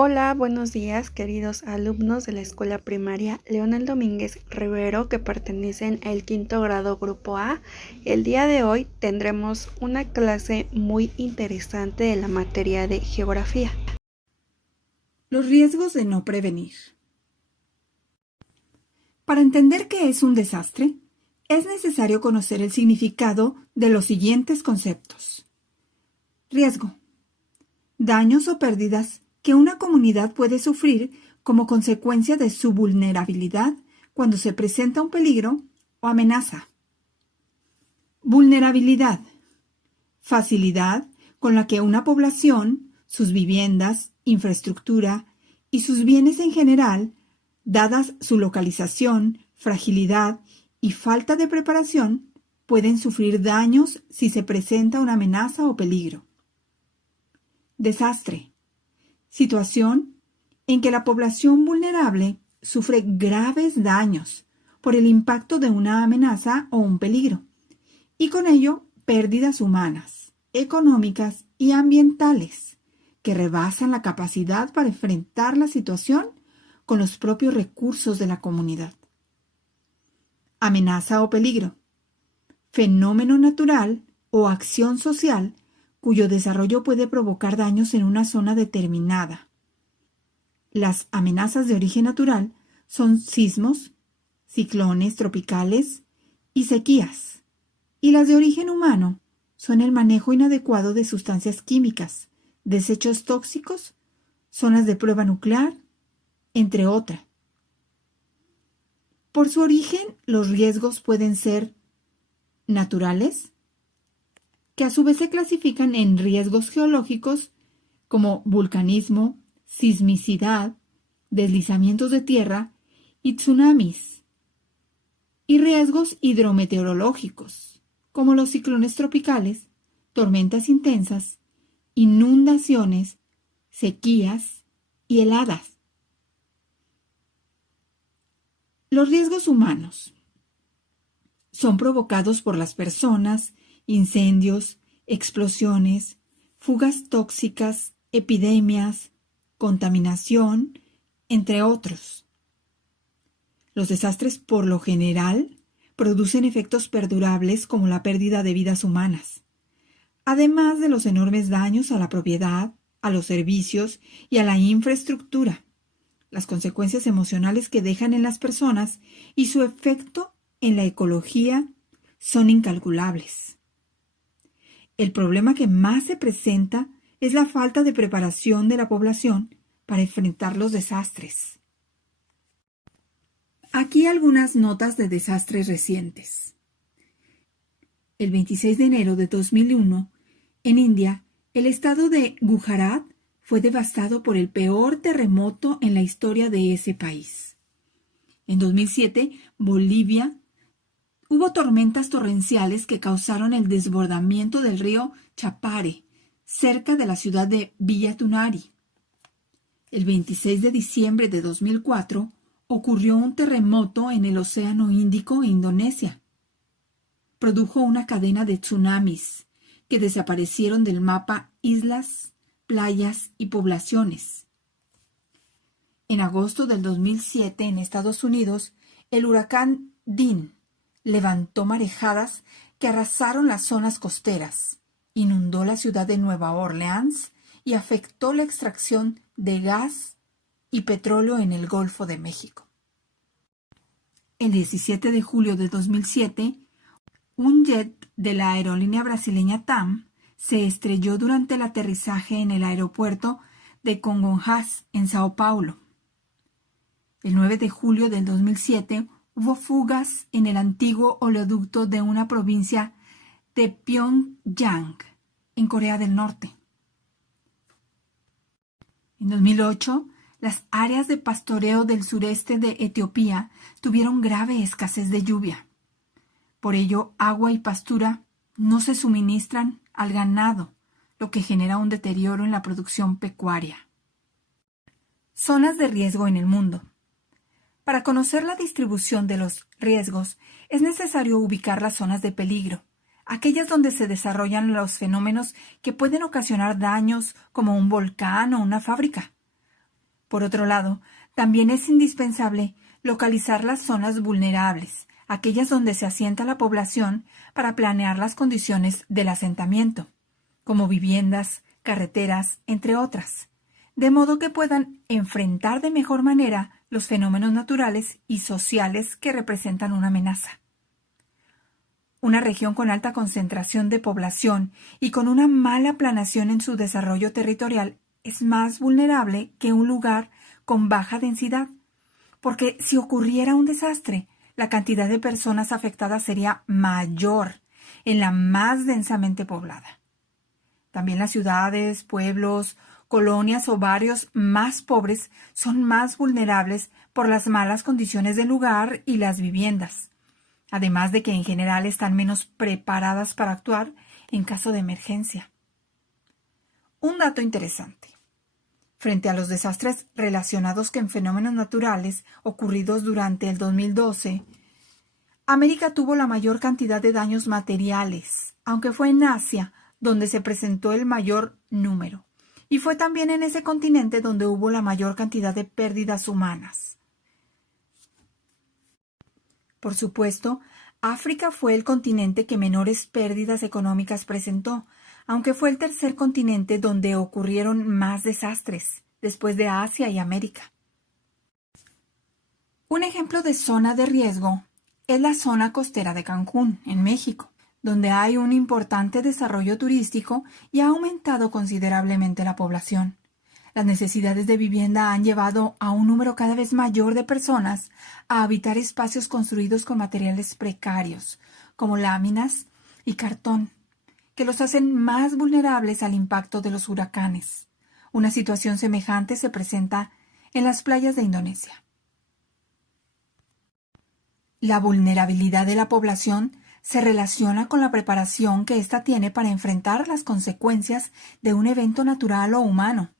Hola, buenos días, queridos alumnos de la escuela primaria Leonel Domínguez Rivero que pertenecen al quinto grado grupo A. El día de hoy tendremos una clase muy interesante de la materia de geografía. Los riesgos de no prevenir. Para entender qué es un desastre, es necesario conocer el significado de los siguientes conceptos. Riesgo. Daños o pérdidas que una comunidad puede sufrir como consecuencia de su vulnerabilidad cuando se presenta un peligro o amenaza. Vulnerabilidad. Facilidad con la que una población, sus viviendas, infraestructura y sus bienes en general, dadas su localización, fragilidad y falta de preparación, pueden sufrir daños si se presenta una amenaza o peligro. Desastre. Situación en que la población vulnerable sufre graves daños por el impacto de una amenaza o un peligro, y con ello pérdidas humanas, económicas y ambientales que rebasan la capacidad para enfrentar la situación con los propios recursos de la comunidad. Amenaza o peligro. Fenómeno natural o acción social cuyo desarrollo puede provocar daños en una zona determinada. Las amenazas de origen natural son sismos, ciclones tropicales y sequías, y las de origen humano son el manejo inadecuado de sustancias químicas, desechos tóxicos, zonas de prueba nuclear, entre otras. Por su origen, los riesgos pueden ser naturales, que a su vez se clasifican en riesgos geológicos como vulcanismo, sismicidad, deslizamientos de tierra y tsunamis, y riesgos hidrometeorológicos como los ciclones tropicales, tormentas intensas, inundaciones, sequías y heladas. Los riesgos humanos son provocados por las personas, incendios, explosiones, fugas tóxicas, epidemias, contaminación, entre otros. Los desastres, por lo general, producen efectos perdurables como la pérdida de vidas humanas, además de los enormes daños a la propiedad, a los servicios y a la infraestructura, las consecuencias emocionales que dejan en las personas y su efecto en la ecología son incalculables. El problema que más se presenta es la falta de preparación de la población para enfrentar los desastres. Aquí algunas notas de desastres recientes. El 26 de enero de 2001, en India, el estado de Gujarat fue devastado por el peor terremoto en la historia de ese país. En 2007, Bolivia, hubo tormentas torrenciales que causaron el desbordamiento del río Chapare, cerca de la ciudad de Villa Tunari. El 26 de diciembre de 2004 ocurrió un terremoto en el Océano Índico, Indonesia. Produjo una cadena de tsunamis que desaparecieron del mapa islas, playas y poblaciones. En agosto del 2007, en Estados Unidos, el huracán Dean levantó marejadas que arrasaron las zonas costeras, inundó la ciudad de Nueva Orleans y afectó la extracción de gas y petróleo en el Golfo de México. El 17 de julio de 2007, un jet de la aerolínea brasileña TAM se estrelló durante el aterrizaje en el aeropuerto de Congonhas, en Sao Paulo. El 9 de julio del 2007, hubo fugas en el antiguo oleoducto de una provincia de Pyongyang, en Corea del Norte. En 2008, las áreas de pastoreo del sureste de Etiopía tuvieron grave escasez de lluvia. Por ello, agua y pastura no se suministran al ganado, lo que genera un deterioro en la producción pecuaria. Zonas de riesgo en el mundo. Para conocer la distribución de los riesgos, es necesario ubicar las zonas de peligro, aquellas donde se desarrollan los fenómenos que pueden ocasionar daños como un volcán o una fábrica, Por otro lado, también es indispensable localizar las zonas vulnerables, aquellas donde se asienta la población, para planear las condiciones del asentamiento, como viviendas, carreteras, entre otras, de modo que puedan enfrentar de mejor manera los fenómenos naturales y sociales que representan una amenaza. Una región con alta concentración de población y con una mala planeación en su desarrollo territorial es más vulnerable que un lugar con baja densidad, porque si ocurriera un desastre, la cantidad de personas afectadas sería mayor en la más densamente poblada. También las ciudades, pueblos, colonias o barrios más pobres son más vulnerables por las malas condiciones del lugar y las viviendas, además de que en general están menos preparadas para actuar en caso de emergencia. Un dato interesante. Frente a los desastres relacionados con fenómenos naturales ocurridos durante el 2012, América tuvo la mayor cantidad de daños materiales, aunque fue en Asia donde se presentó el mayor número, y fue también en ese continente donde hubo la mayor cantidad de pérdidas humanas. Por supuesto, África fue el continente que menores pérdidas económicas presentó, aunque fue el tercer continente donde ocurrieron más desastres, después de Asia y América. Un ejemplo de zona de riesgo es la zona costera de Cancún, en México, donde hay un importante desarrollo turístico y ha aumentado considerablemente la población. Las necesidades de vivienda han llevado a un número cada vez mayor de personas a habitar espacios construidos con materiales precarios, como láminas y cartón, que los hacen más vulnerables al impacto de los huracanes. Una situación semejante se presenta en las playas de Indonesia. La vulnerabilidad de la población se relaciona con la preparación que ésta tiene para enfrentar las consecuencias de un evento natural o humano.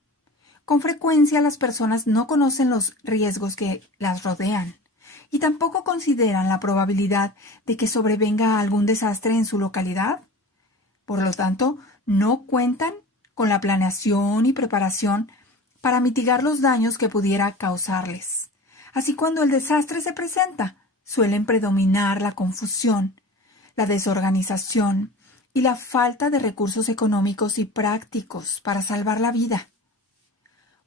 Con frecuencia las personas no conocen los riesgos que las rodean y tampoco consideran la probabilidad de que sobrevenga algún desastre en su localidad. Por lo tanto, no cuentan con la planeación y preparación para mitigar los daños que pudiera causarles. Así, cuando el desastre se presenta, suelen predominar la confusión, la desorganización y la falta de recursos económicos y prácticos para salvar la vida.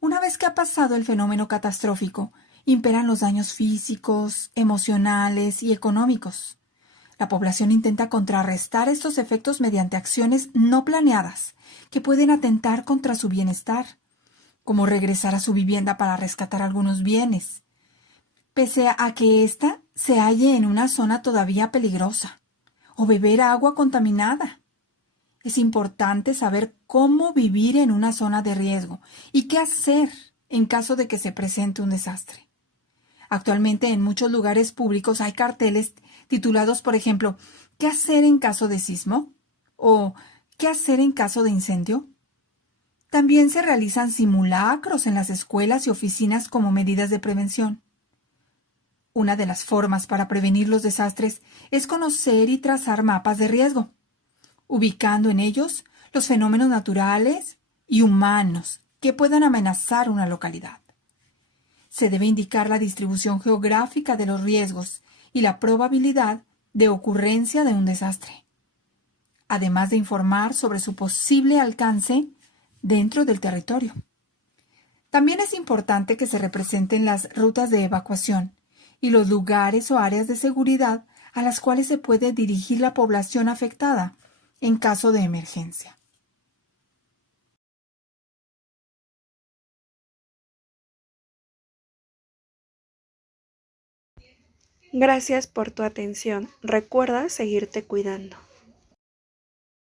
Una vez que ha pasado el fenómeno catastrófico, imperan los daños físicos, emocionales y económicos. La población intenta contrarrestar estos efectos mediante acciones no planeadas que pueden atentar contra su bienestar, como regresar a su vivienda para rescatar algunos bienes, pese a que ésta se halle en una zona todavía peligrosa, o beber agua contaminada. Es importante saber cómo vivir en una zona de riesgo y qué hacer en caso de que se presente un desastre. Actualmente en muchos lugares públicos hay carteles titulados, por ejemplo, ¿qué hacer en caso de sismo? O ¿qué hacer en caso de incendio? También se realizan simulacros en las escuelas y oficinas como medidas de prevención. Una de las formas para prevenir los desastres es conocer y trazar mapas de riesgo, ubicando en ellos los fenómenos naturales y humanos que puedan amenazar una localidad. Se debe indicar la distribución geográfica de los riesgos y la probabilidad de ocurrencia de un desastre, además de informar sobre su posible alcance dentro del territorio. También es importante que se representen las rutas de evacuación y los lugares o áreas de seguridad a las cuales se puede dirigir la población afectada en caso de emergencia. Gracias por tu atención. Recuerda seguirte cuidando.